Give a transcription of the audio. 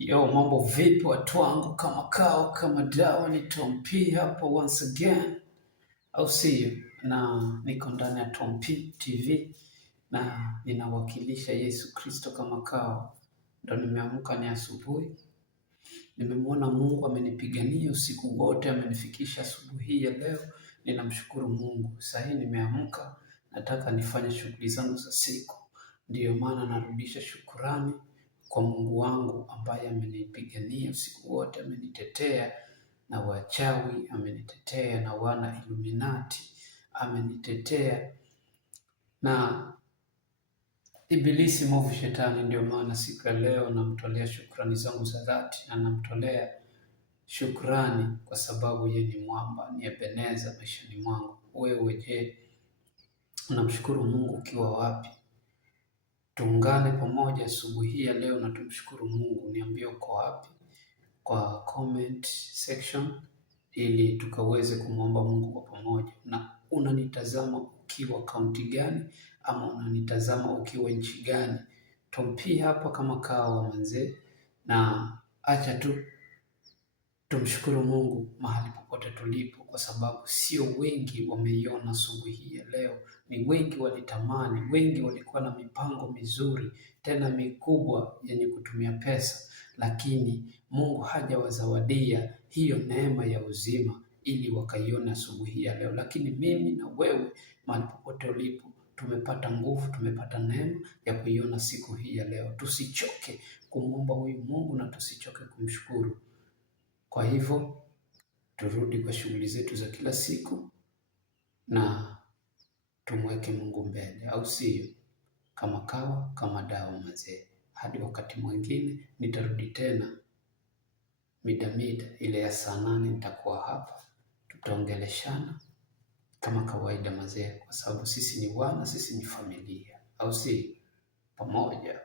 Yo, mambo vipi watu wangu, kama kao kama dawa, ni Tom P hapa once again, au sio? Na niko ndani ya Tom P TV na ninawakilisha Yesu Kristo kama kao. Ndo nimeamka, ni asubuhi, nimemwona Mungu amenipigania usiku wote, amenifikisha asubuhi ya leo. Ninamshukuru Mungu. Sasa nimeamka, nataka nifanye shughuli zangu za siku, ndiyo maana narudisha shukurani kwa Mungu wangu ambaye amenipigania usiku wote, amenitetea na wachawi, amenitetea na wana Illuminati, amenitetea na Ibilisi mwovu shetani. Ndio maana siku ya leo namtolea shukrani zangu za dhati, na namtolea shukrani kwa sababu yeye ni mwamba, ni Ebeneza maishani mwangu. Wewe je, unamshukuru Mungu ukiwa wapi? Tuungane pamoja asubuhi hii ya leo na tumshukuru Mungu. Niambie uko wapi kwa comment section, ili tukaweze kumwomba Mungu kwa pamoja. Na unanitazama ukiwa kaunti gani, ama unanitazama ukiwa nchi gani? Tom P hapa kama kawa manzee, na acha tu tumshukuru Mungu mahali popote tulipo, kwa sababu sio wengi wameiona asubuhi hii ya leo. Ni wengi walitamani, wengi walikuwa na mipango mizuri tena mikubwa yenye kutumia pesa, lakini Mungu hajawazawadia hiyo neema ya uzima ili wakaiona asubuhi ya leo. Lakini mimi na wewe mahali popote ulipo tumepata nguvu, tumepata neema ya kuiona siku hii ya leo. Tusichoke kumwomba huyu Mungu na tusichoke kumshukuru. Kwa hivyo turudi kwa shughuli zetu za kila siku na tumweke Mungu mbele, au sio? Kama kawa kama dawa mazee. Hadi wakati mwingine nitarudi tena mida ile ya saa 8 nitakuwa hapa, tutaongeleshana kama kawaida mazee, kwa sababu sisi ni wana, sisi ni familia, au sio? Pamoja.